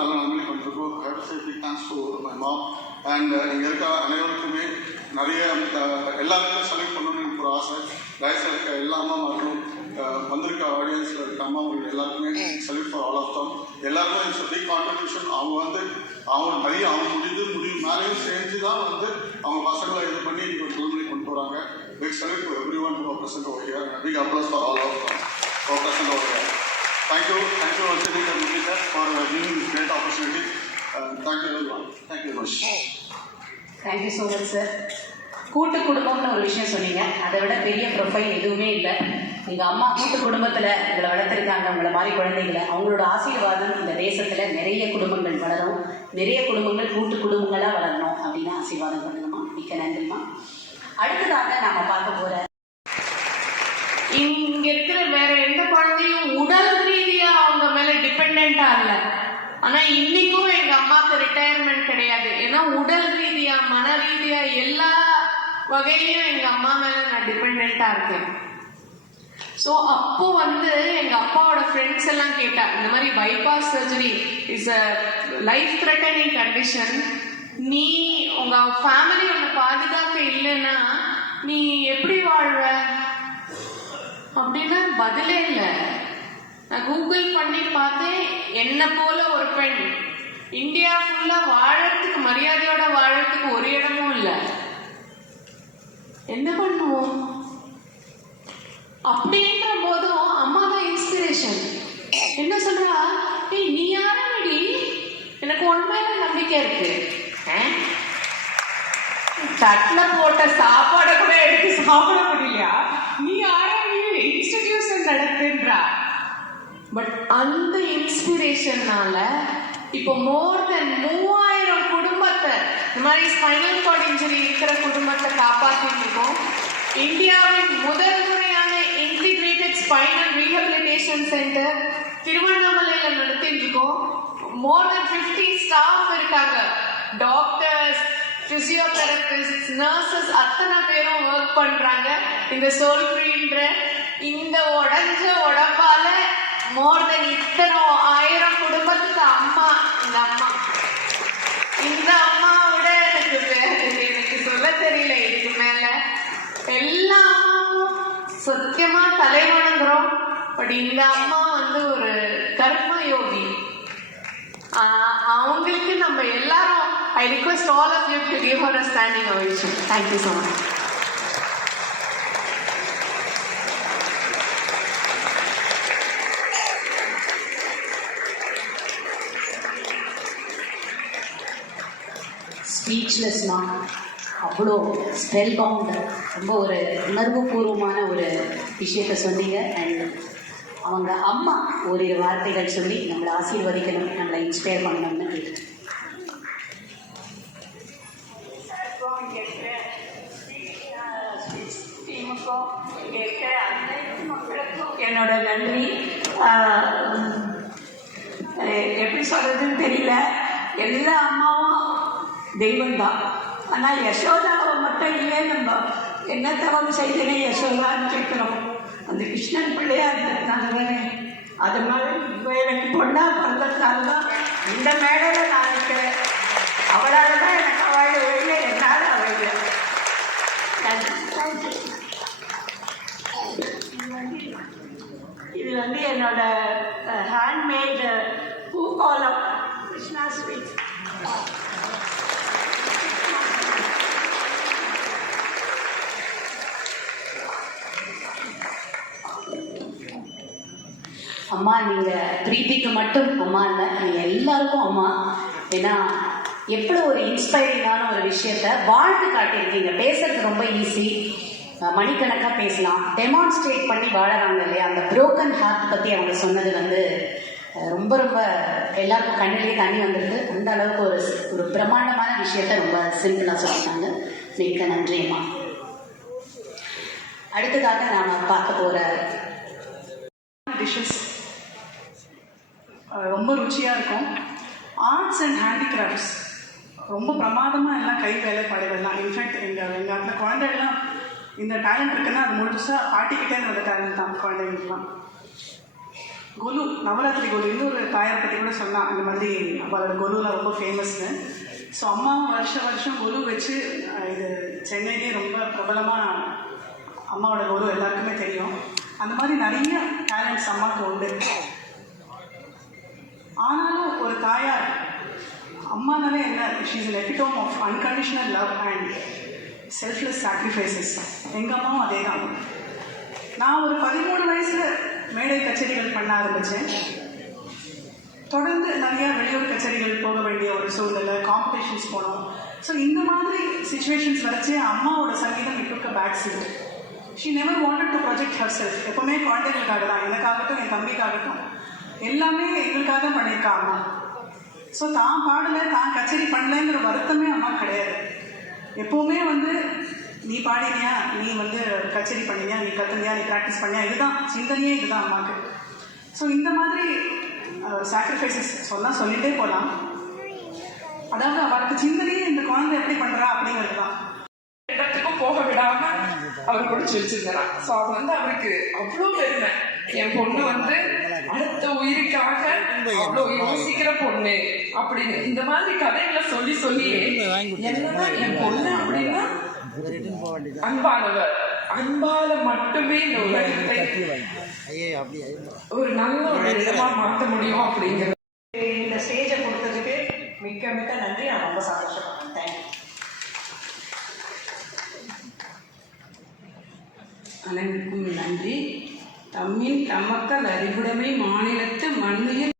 நல்ல நிலைமையில கொண்டிருக்கோம். கடைசி thanks to my mom and இங்கே இருக்க அனைவருக்குமே நிறைய எல்லாருக்குமே செலக்ட் பண்ணணும்னு ஒரு ஆசை. வயசில் இருக்க எல்லா அம்மாமார்களும் வந்திருக்க ஆடியன்ஸில் இருக்க அம்மாவர்கள் எல்லாருக்குமே select for all of them எல்லாருமே இட்ஸ் பிக் கான்ட்ரிபியூஷன் அவங்க வந்து அவங்க நிறைய அவங்க முடிஞ்சு முடிவு மேலேயும் செஞ்சு தான் வந்து அவங்க பசங்களை இது பண்ணி இங்கே குழுமணி கொண்டு வராங்க big select every one present okay big applause for all of them present okay over here thank you thank you giving this great opportunity. Uh, thank you, everyone. Thank you very much. Thank you so much sir கூட்டு குடும்பம்னு ஒரு விஷயம் சொன்னீங்க. அதை விட பெரிய profile எதுவுமே இல்லை. எங்கள் அம்மா கூட்டு குடும்பத்தில் உங்களை வளர்த்துருக்காங்க உங்களை மாதிரி குழந்தைங்களை. அவங்களோட ஆசீர்வாதம் இந்த தேசத்தில் நிறைய குடும்பங்கள் வளரும். நிறைய குடும்பங்கள் கூட்டு குடும்பங்களாக வளரணும் அப்படின்னு ஆசீர்வாதம் பண்ணணுமா மிக்க நன்றிமா அடுத்ததாக நாம் பார்க்க போகிற இங்க இருக்கிற வேற எந்த குழந்தையும் உடல் ரீதியா அவங்க மேல டிபெண்டா இல்ல. ஆனா இன்னைக்கும் எங்க அம்மாக்கு ரிட்டையர்மெண்ட் கிடையாது. ஏன்னா உடல் ரீதியா மன ரீதியா எல்லா வகையிலும் எங்க அம்மா மேல நான் டிபெண்டா இருக்கேன். ஸோ அப்போ வந்து எங்க அப்பாவோட ஃப்ரெண்ட்ஸ் எல்லாம் கேட்டா இந்த மாதிரி bypass surgery is a life threatening condition நீ உங்க ஃபேமிலி உன்னை பாதுகாக்க இல்லைன்னா நீ எப்படி வாழ்வ? அப்படின்னா பதிலே இல்லை. நான் கூகுள் பண்ணி பார்த்தேன் என்ன போல ஒரு பெண். இந்தியா ஃபுல்லா வாழறதுக்கு மரியாதையோட வாழறதுக்கு ஒரு இடமும் இல்லை. என்ன பண்ணுவோம்? அப்படின்ற போதும் அம்மா தான் இன்ஸ்பிரேஷன் என்ன சொல்றா? ஏய் நீ யாரடி எனக்கு உண்மையில நம்பிக்கை இருக்கு. தட்டில் போட்ட சாப்பாடை கூட எடுத்து சாப்பிட முடியலையா? பட் அந்த இன்ஸ்பிரேஷன்னால இப்போ மோர் தென் மூவாயிரம் குடும்பத்தை இந்த மாதிரி ஸ்பைனல் கார்டு இன்ஜுரி இருக்கிற குடும்பத்தை காப்பாற்றிட்டு இருக்கோம் இந்தியாவின் முதல் முறையான இன்டிகிரேட்டட் ஸ்பைனல் ரீஹபிலிட்டேஷன் சென்டர் திருவண்ணாமலையில் நடத்திட்டு இருக்கோம் மோர் தென் ஃபிஃப்டி ஸ்டாஃப் இருக்காங்க. டாக்டர்ஸ் பிசியோதெரபிஸ்ட் நர்சஸ் அத்தனை பேரும் ஒர்க் பண்றாங்க. இந்த சோல் ஃப்ரீன்ற இந்த உடஞ்ச உடம்பால மோர் தென் இத்தனை ஆயிரம் குடும்பத்துக்கு அம்மா இந்த அம்மா. இந்த அம்மாவோட எனக்கு எனக்கு சொல்ல தெரியல இதுக்கு மேல. எல்லா அம்மாவும் சத்தியமா தலை வணங்குறோம் பட் இந்த அம்மா வந்து ஒரு கர்ம யோகி அவங்களுக்கு நம்ம எல்லாரும் I request all of you to give her a standing ovation thank you so much ஸ்பீச்லெஸ்மா அவ்வளோ ஸ்பெல் பவுண்ட் ரொம்ப ஒரு உணர்வுபூர்வமான ஒரு விஷயத்த சொன்னீங்க. அண்ட் அவங்க அம்மா ஓரிரு வார்த்தைகள் சொல்லி நம்மளை ஆசீர்வதிக்கணும் நம்மளை இன்ஸ்பயர் பண்ணணும்னு கேட்டேன். என்னோட நன்றி. எப்படி சொல்றதுன்னு தெரியல. எல்லா அம்மாவும் தெய்வம்தான் ஆனால் யசோதாவை மட்டும் இல்லையே நம்ம என்ன தவம் செய்தனே யசோதான்னு கேட்குறோம் அந்த கிருஷ்ணன் பிள்ளையா இருந்ததுனால தானே அது மாதிரி இப்போ எனக்கு பொண்ணாக பிறந்ததுனால தான் இந்த மேடையில் நான் இருக்கிறேன் அவளால் தான் எனக்கு அவள் வழியில் என்னால் அவள் இது வந்து என்னோட ஹேண்ட்மேடு பூ கோலம் கிருஷ்ணா ஸ்வீட் அம்மா நீங்கள் பிரீத்திக்கு மட்டும் அம்மா இல்லை நீங்கள் எல்லாருக்கும் அம்மா. ஏன்னா எவ்வளோ ஒரு இன்ஸ்பைரிங்கான ஒரு விஷயத்த வாழ்ந்து காட்டியிருக்கீங்க. பேசுறது ரொம்ப ஈஸி மணிக்கணக்காக பேசலாம். டெமான்ஸ்ட்ரேட் பண்ணி வாழறாங்க இல்லையா? அந்த புரோக்கன் ஹார்ட் பற்றி அவங்க சொன்னது வந்து ரொம்ப ரொம்ப எல்லாருக்கும் கண்ணிலே தண்ணி வந்திருக்கு. அந்த அளவுக்கு ஒரு ஒரு பிரம்மாண்டமான விஷயத்த ரொம்ப சிம்பிளாக சொல்லிட்டாங்க. மிக்க நன்றி அம்மா அடுத்ததாக நாம் பார்க்க போகிற ரொம்ப ருச்சியாக இருக்கும். ஆர்ட்ஸ் அண்ட் ஹேண்டிகிராஃப்ட்ஸ் ரொம்ப பிரமாதமாக எல்லாம் கை வேலைப்பாடுகள்லாம் இன்ஃபேக்ட் எங்கள் எங்கள் அந்த குழந்தைகள்லாம் இந்த டேலண்ட் இருக்குன்னா அது முழுசாக பாட்டிக்கிட்டே என்னோட டேலண்ட் தான் குழந்தைங்களுக்குலாம் கொலு நவராத்திரி கொலு இன்னொரு தாயார் பற்றி கூட சொல்லலாம். இந்த மாதிரி அவளோட கொலுவில் ரொம்ப ஃபேமஸ்னு ஸோ அம்மாவும் வருஷ வருஷம் கொலு வச்சு இது சென்னையிலே ரொம்ப பிரபலமாக அம்மாவோட கொலு எல்லாருக்குமே தெரியும். அந்த மாதிரி நிறைய டேலண்ட்ஸ் அம்மாவுக்கு உண்டு. ஆனாலும் ஒரு தாயார் அம்மானாலே என்ன she's an epitome of unconditional love and selfless sacrifices எங்கள் அம்மாவும் அதே தான் நான் ஒரு பதிமூணு வயசில் மேடை கச்சேரிகள் பண்ண ஆரம்பித்தேன் தொடர்ந்து நிறையா வெளியூர் கச்சேரிகள் போக வேண்டிய ஒரு சூழ்நிலை காம்படிஷன்ஸ் போனோம். ஸோ இந்த மாதிரி சுச்சுவேஷன்ஸ் வரைச்சே அம்மாவோட சங்கீதம் இப்போ back seat she never wanted to project herself எப்போவுமே குழந்தைகளுக்காக தான் எனக்காகட்டும் என் தம்பிக்காகட்டும். எல்லாமே எங்களுக்காக தான் பண்ணியிருக்கா அம்மா ஸோ தான் பாடலை தான் கச்சேரி பண்ணலைங்கிற வருத்தமே அம்மா கிடையாது. எப்போவுமே வந்து நீ பாடினியா? நீ வந்து கச்சேரி பண்ணினியா? நீ கத்துனியா? நீ ப்ராக்டிஸ் பண்ணியா இதுதான் சிந்தனையே இதுதான் அம்மாவுக்கு ஸோ இந்த மாதிரி சாக்ரிஃபைசஸ் சொன்னால் சொல்லிட்டே போகலாம் அதாவது அவருக்கு சிந்தனையே இந்த குழந்தை எப்படி பண்ணுறா அப்படிங்கிறது தான். இடத்துக்கும் போக விடாமல் அவர் கூட வச்சிருந்தாரா ஸோ அது வந்து அவருக்கு அவ்வளோ பெருமை. என் பொண்ணு வந்து அடுத்த உயிருக்காக அவ்வளோ யோசிக்கிற பொண்ணு அப்படின்னு இந்த மாதிரி கதைகளை சொல்லி சொல்லி என்னதான் என் பொண்ணு அப்படின்னா அன்பானவர். அன்பால மட்டுமே இந்த உலகத்தை ஒரு நல்ல ஒரு இடமா மாற்ற முடியும் அப்படிங்கிறது. இந்த ஸ்டேஜை கொடுத்ததுக்கு மிக்க மிக்க நன்றி. நான் ரொம்ப சந்தோஷப்படுறேன். தேங்க்யூ அனைவருக்கும் நன்றி. தம்மின் தமக்க அறிவுடைமை மாநிலத்து மண்ணுயிர்